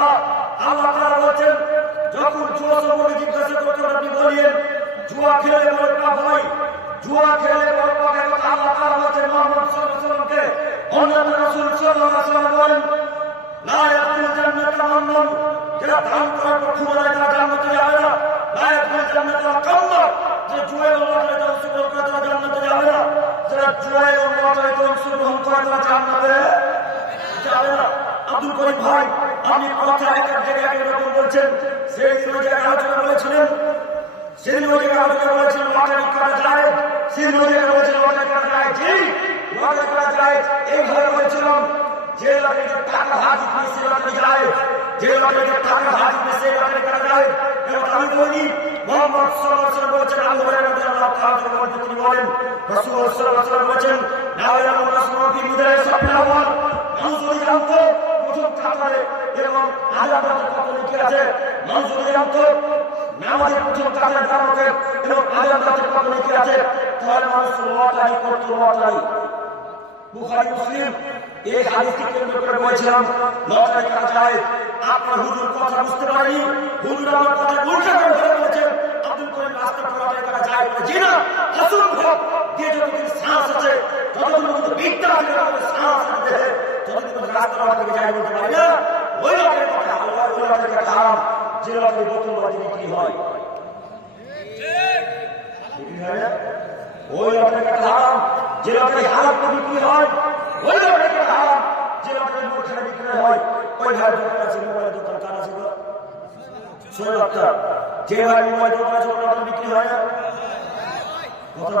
কথা আল্লাহ তাআলা বলেছেন, যখন জুয়া সম্পর্কে জিজ্ঞাসা করতেন আপনি বলিয়েন, জুয়া খেলে বড় পাপ হয়, জুয়া খেলে বড় পাপের কথা আল্লাহ তাআলা বলেছেন, মুহাম্মদ সাল্লাল্লাহু আলাইহি ওয়াসাল্লামকে অন্যান্য রাসূল সাল্লাল্লাহু আলাইহি ওয়াসাল্লাম বলেন, লা ইয়াকুল জান্নাতা মান্নুন যারা দান করার পর ক্ষুধায় তারা জান্নাতে যাবে না লা ইয়াকুল জান্নাতা কাম্মা যে জুয়ায় লটারিতে অংশগ্রহণ করে, তারা জান্নাতে যাবে না যারা জুয়ায় লটারিতে অংশগ্রহণ করে, তারা আব্দুল করিম ভাই আপনি কথা এক এক জায়গায় এক বলছেন সেই জায়গায় আলোচনা করেছিলেন সেদিন ওই জায়গায় আলোচনা করেছিলেন লটারি করা যায় ওই জায়গায় বলেছিলেন লটারি করা যায় জি লটারি করা যায় এইভাবে বলেছিলাম, যে লটারিতে টাকা হাত সে লটারি যায় যে লটারিতে টাকা হাত লটারি করা যায় এবং আমি বলি, মোহাম্মদ সাল্লাল্লাহু আলাইহি বলেছেন, আবু হুরায়রা রাদিয়াল্লাহু তাআলা তিনি বলেন রাসূল সাল্লাল্লাহু আলাইহি বলেছেন লা ইয়ালামু রাসূলুল্লাহ ফি মুদারি সাবিল আওয়াল মানুষ জানতো করা যায়। আপনার হুজুর কথা বুঝতে পারি হুজুর আমার কথা উল্টা করে ধরে বলেছেন আব্দুল করিম রাস্তা লটারি করা যায় বলে জি না অসম্ভব দিয়ে যতদিন শ্বাস আছে ততদিন পর্যন্ত বিদ্যা আছে ততদিন শ্বাস আছে ততদিন পর্যন্ত রাস্তা লটারি যায় বলতে পারি না ওই লটারি কথা আল্লাহ ওই লটারি কথা হারাম যে লটারি বোতল লটারি বিক্রি হয়? ওই লটারি কথা হারাম, যে লটারি হারাম বিক্রি হয়? ওই লটারি কথা হারাম, যে লটারি মূর্খেরা বিক্রি হয়। ওই ভাই দোকান আছে, মোবাইলের দোকান কার আছে গো? শোনো ডাক্তার যে ভাই মোবাইল দোকান আছে ওই লটারি বিক্রি হয় না? কথা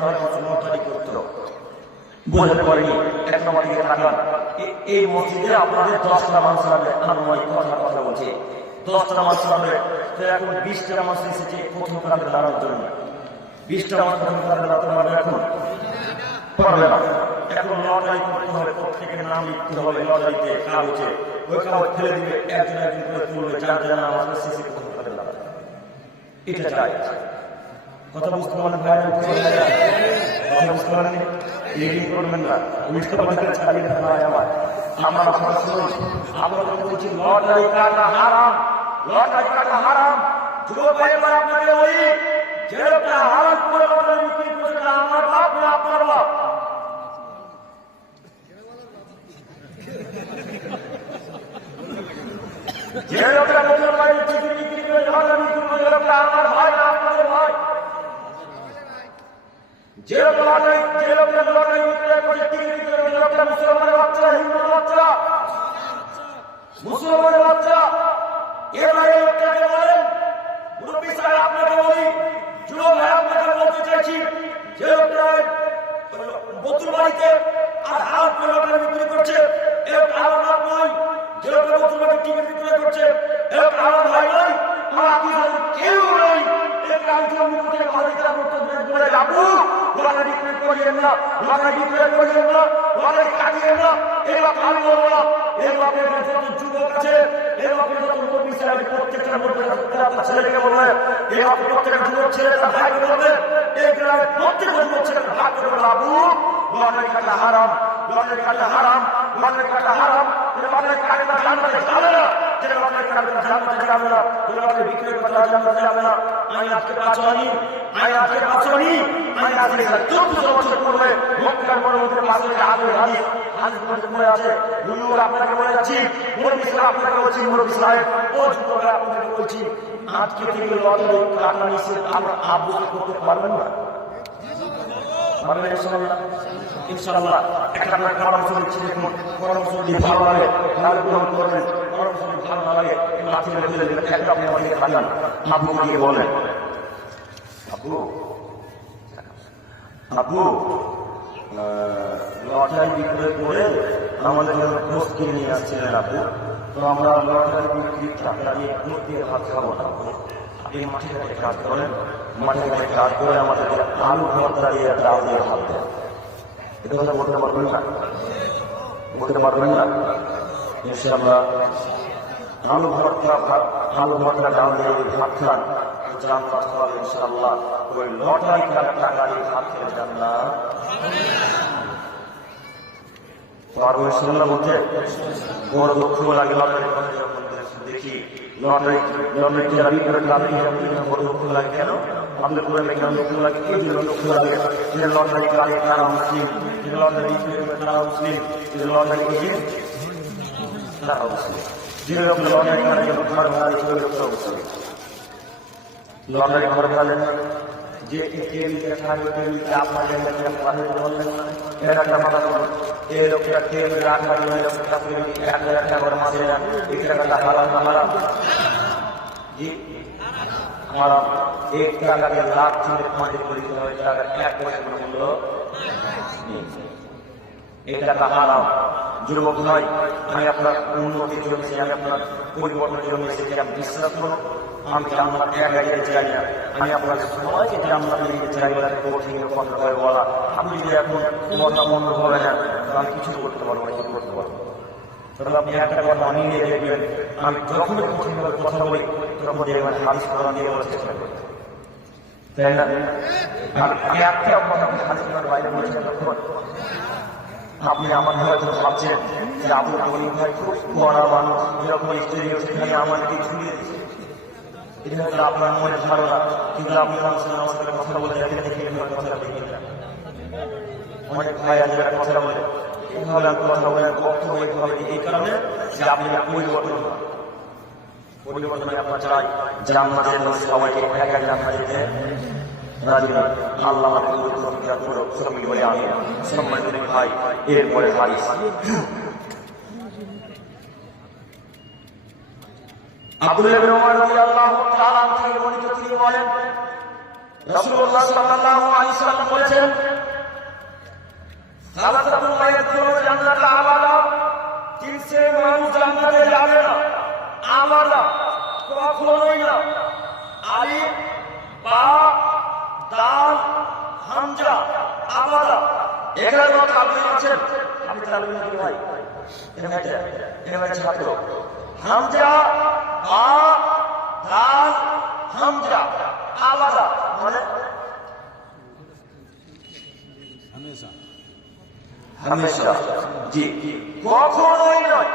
মানুষ মানুষ এখন বিশটা মানুষ এসেছে, প্রথম বিশটা কাজে রাতে পারবে এখন? পারবে না। এখন লটারি করতে হবে, প্রত্যেকের নাম লিখতে হবে প্রথম কাজে দাঁড়াবে। এটা কথা বুঝতে পারলেন ভাই কথা বুঝতে পারেন এগিয়ে করবেন না উল্টো পাল্টে ছাড়িয়ে ভাই আমার আমার কথা শুনুন আমরা যখন বলছি লটারি কাটা হারাম। লটারি কাটা হারাম। যুবক ভাই এবার আপনাকে বলি যে লোকটা হারাম করে লটারি বিক্রি করছে আমার বাপ না, আপনার বাপ যে লোকটা বাড়ির টিকিট বিক্রি করে লটারি বিক্রি করে লোকটা আমার ভাই না আপনাদের ভাই যে লোক লটারি যে লোকটা বিক্রয় করে টিকিট বিক্রি করে লোকটা মুসলমানের বাচ্চা হিন্দুর বাচ্চা, মুসলমানের বাচ্চা, এবার এই লোকটাকে বলেন, মুরব্বী সাহেব, আপনাকে বলি চাইছি, যে লোকটা বতুর বাড়িতে আর হাত করে করছে, এ লোকটা আমার বাপ নয়, যে লোকটা বিক্রয় করছে, এ লোকটা আমার ভাই আমার আত্মীয় কেউ নয় এটা আমি জমি কোথায় ঘরে গেলাম বলে, বাবু লটারি বিক্রয় করিয়েন না লটারি বিক্রয় করিয়েন না লটারি কাটিয়েন না এগুলো আমি বলব না এগুলো আপনার যত যুবক আছে এগুলো আপনার যত মুরব্বী ছেলে প্রত্যেকটা মুরব্বী তার ছেলেকে বলবে এগুলো প্রত্যেকটা যুবক ছেলে তার ভাইকে বলবে এই গ্রামে প্রত্যেকটা যুবক ছেলে ভাইকে বলবে বাবু লটারি কাটা হারাম লটারি কাটা হারাম লটারি কাটা হারাম লটারি কাটে জানতে যাবে না জানতে যাবে না লটারি বিক্রি করতে যাবে না আমি আজকে পাঁচনি আমি আজকে পাঁচনি আমি আজকে চোদ্দ বছর পূর্বে মক্কার পরবর্তী পাঁচে আগে হাদিস হাদিস মনে আছে। হুজুর, আপনাকে বলে যাচ্ছি, মুরব্বী সাহেব, আপনাকে বলছি, মুরব্বী সাহেব আপনি বলেন। আব্বু আপু লটারি বিক্রয় করে আমাদের জন্য গোস কিনে নিয়ে আসছিলেন আপু। তো আমরা লটারি বিক্রি টাকা দিয়ে গোস দিয়ে ভাত খাব না আপনি মাঠে ঘাটে কাজ করেন। মাঠে ঘাটে কাজ করে আমাদের আলু ভর্তা দিয়ে ডাল দিয়ে ভাত দেন। এটা কথা বলতে পারবেন না? বলতে পারবেন না? ইনশাআল্লাহ। আলু ভর্তা, ভাত, আলু ভর্তা, ডাল দিয়ে ভাত খান। জান্নাত পাবেন ইনশাআল্লাহ, ওই লটারি কাটা টাকা দিয়ে ভাত খেলে জান্নাত পারব ইনশাআল্লাহ বলতে বড় দুঃখ লাগে লটারি যখন দেখি, লটারি লটারি যারা বিক্রয় করে বড় দুঃখ লাগে কেন? আমাদের পুরো মেঘনা দুঃখ লাগে, এই জন্য দুঃখ লাগে যে লটারি কালে তারা মুসলিম, যে লটারি তারা মুসলিম, যে লটারি বুঝি তারা মুসলিম। যে লটারি কালে লোকটা মুসলিম। লটারি ঘর ভাড়া যে টেবিলটা খাবে টেবিলটা আপনার জায়গাতে আপনার বললেন না এর একটা মাথা করুন এই লোকটা টেবিল রাখা ওই লোকটা টেবিল এক টাকা করে যান এই টাকাটা হারাম না হারাম জি হারাম এক করে টাকা হারাম যুবক নয়। আমি আপনার উন্নতির জন্য আমি আপনার পরিবর্তনের জন্য এসেছি আমি বিশ্বাস করুন আমি জান্নাত একা যেতে চাই না, আমি আপনার সবাইকে জান্নাত নিতে চাই বলে কঠিন কথা করে বলা আপনি যদি এখন মতা বন্ধ হবে না আমি কিছু করতে পারব না কিছু করতে পারব। তাহলে আপনি একটা কথা আমি নিয়ে দেখবেন, আমি যখনই কঠিনভাবে কথা বলি, তখন দেখবেন হাদিস কোরআন দিয়ে বলার চেষ্টা করি। তাই না? আমি একটা কথা হাদিস কোরআন বাইরে বলছি তখন আপনি আমার হয়তো ভাবছেন যে আবু গরিব ভাই, খুব বড় মানুষ, এরকম স্ত্রী সেখানে আমাকে ঝুলিয়ে এটা আপনার মনের ধারণা কিন্তু আপনি মানুষের আমার সাথে কথা বলে দেখে দেখে কথা বলে অনেক ভাই একটা কথা বলে এভাবে আমি কথা বলে বক্তব্য এইভাবে দিই। এই কারণে যে আপনি পরিবর্তন। পরিবর্তনে আপনার চাই জান্নাতের লোক সবাইকে একা জান্নাত। আল্লাহ এরপরে আলিফ বা দাল হামজা আমালা এখানে কথা আপনি আছেন? আপনি তালবি নাকি ভাই। ছাত্র? হামজা বা দাল হামজা আলাদা মানে? হামেশা। জি। কখনোই নয়।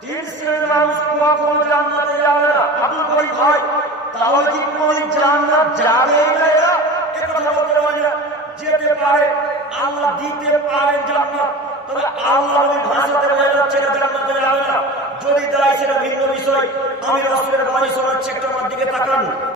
তিন শ্রেণির মানুষ কখনো জান্নাতে যাবে না। আবু কই ভাই তাহলে কি কোন জান্নাত যাবে না? না যেতে পারে, আল্লাহ দিতে পারেন জান্নাত। তবে আল্লাহ ওই ভাষাতে বলে যাচ্ছে না জান্নাতে যাবে না। যদি তাই সেটা ভিন্ন বিষয়, আমি রসুলের বাণী শোনাচ্ছি একটু আমার দিকে তাকান।